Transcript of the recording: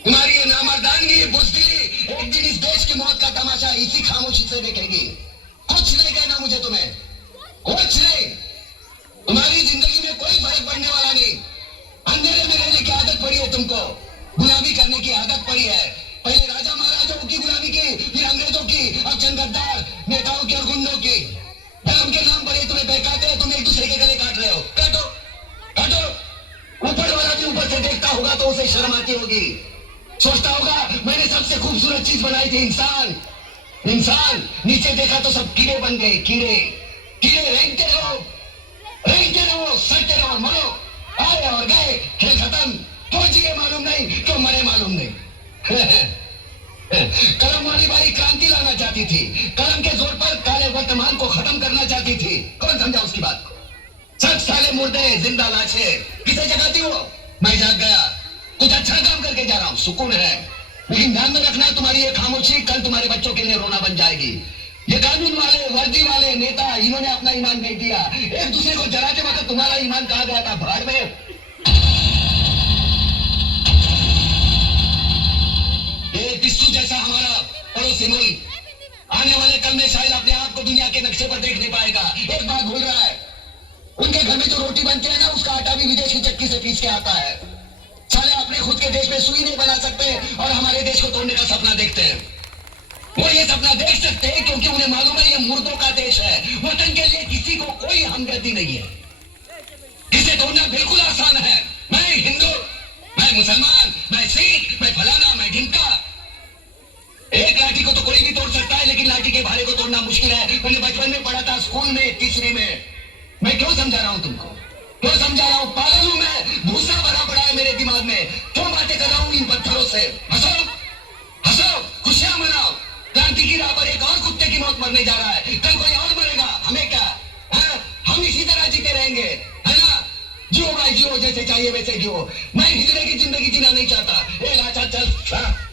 तुम्हारी ये नामर्दानगी, ये बुज़दिली एक दिन इस देश की मौत का तमाशा इसी खामोशी से देखेगी। कुछ नहीं कहना मुझे तुम्हें, कुछ नहीं। तुम्हारी जिंदगी में कोई फर्क पड़ने वाला नहीं। अंधेरे में रहने की आदत पड़ी है तुमको, गुलामी करने की आदत पड़ी है। पहले राजा महाराजाओं की गुलामी की, फिर अंग्रेजों की, अब चंद गद्दार नेताओं की और गुंडों की। धर्म के नाम पर ये तुम्हें बहकाते हैं, तुम एक दूसरे के गले काट रहे हो। काटो काटो। ऊपर वाला भी ऊपर से देखता होगा तो उसे शर्म आती होगी, सोचता होगा मैंने सबसे खूबसूरत चीज बनाई थी, इंसान। इंसान नीचे देखा तो सब कीड़े बन गए, कीड़े कीड़े। रेंगते रहो, सड़ते रहो, मरो। आए और गए, खेल खत्म। क्यों जिए मालूम नहीं, क्यों मरे मालूम नहीं। कलम वाली बाई क्रांति लाना चाहती थी, कलम के जोर पर काले वर्तमान को खत्म करना चाहती थी। कौन समझा उसकी बात को? सब साले मुर्दे, जिंदा लाशें। किसे जगाती हो? मैं जाग गया, कुछ अच्छा काम करके जा रहा हूं, सुकून है। लेकिन ध्यान में रखना, तुम्हारी ये खामोशी कल तुम्हारे बच्चों के लिए रोना बन जाएगी। ये कानून वाले, वर्दी वाले नेता, इन्होंने अपना ईमान नहीं दिया। एक दूसरे को जलाते वक्त तुम्हारा ईमान कहा गया था, भाड़ में। ये पिस्सू जैसा हमारा पड़ोसी मुल्क आने वाले कल में शायद अपने आप को दुनिया के नक्शे पर देख नहीं पाएगा। एक बात भूल रहा है, उनके घर में जो रोटी बनती है ना, उसका आटा भी विदेश की चक्की से पीस के आता है। साले अपने खुद के देश में सुई नहीं बना सकते और हमारे देश को तोड़ने का सपना देखते हैं। वो ये सपना देख सकते हैं क्योंकि उन्हें मालूम है ये मुर्दों का देश है। वतन के लिए किसी को कोई हमदर्दी नहीं है। इसे तोड़ना बिल्कुल आसान है। मैं हिंदू, मैं मुसलमान, मैं सिख, मैं फलाना, मैं ढिमका। एक लाठी को तो कोई भी तोड़ सकता है, लेकिन लाठी के भाले को तोड़ना मुश्किल है। मैंने बचपन में पढ़ा था, स्कूल में, तीसरी में। मैं क्यों समझा रहा हूं तुमको, क्यों समझा रहा हूं? पागल हूं मैं, भूसा भरा पड़ा है मेरे दिमाग में। क्यों बातें कर रहा हूं इन पत्थरों से? हंसो हंसो, खुशियां मनाओ। क्रांति की राह पर एक और कुत्ते की मौत मरने जा रहा है, कल कोई और मरेगा, हमें क्या है? हम इसी तरह जीते रहेंगे, है ना? जियो भाई जियो, जैसे चाहिए वैसे जियो। मैं हिजड़े की जिंदगी जीना नहीं चाहता। ए लाचा चल।